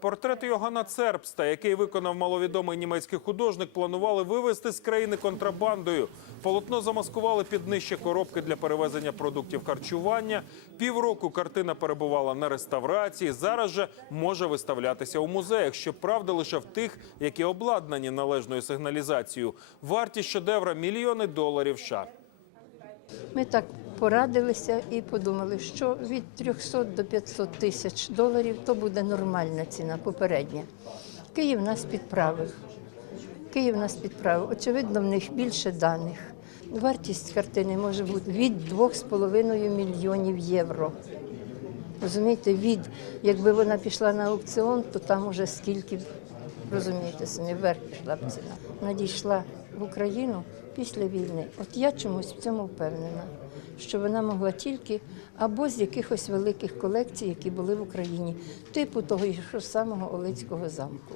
Портрет Йогана Цербста, який виконав маловідомий німецький художник, планували вивезти з країни контрабандою. Полотно замаскували під нижче коробки для перевезення продуктів харчування. Півроку картина перебувала на реставрації. Зараз же може виставлятися у музеях. Щоправда, лише в тих, які обладнані належною сигналізацією. Вартість шедевра мільйони доларів. США. Ми так порадилися і подумали, що від 300 до 500 тисяч доларів то буде нормальна ціна, попередня. Київ нас підправив. Київ нас підправив. Очевидно, в них більше даних. Вартість картини може бути від 2,5 мільйонів євро. Розумієте, від якби вона пішла на аукціон, то там уже скільки розумієте, самі вверх пішла б ціна. Надійшла в Україну після війни. От я чомусь в цьому впевнена, що вона могла тільки або з якихось великих колекцій, які були в Україні, типу того ж самого Олицького замку.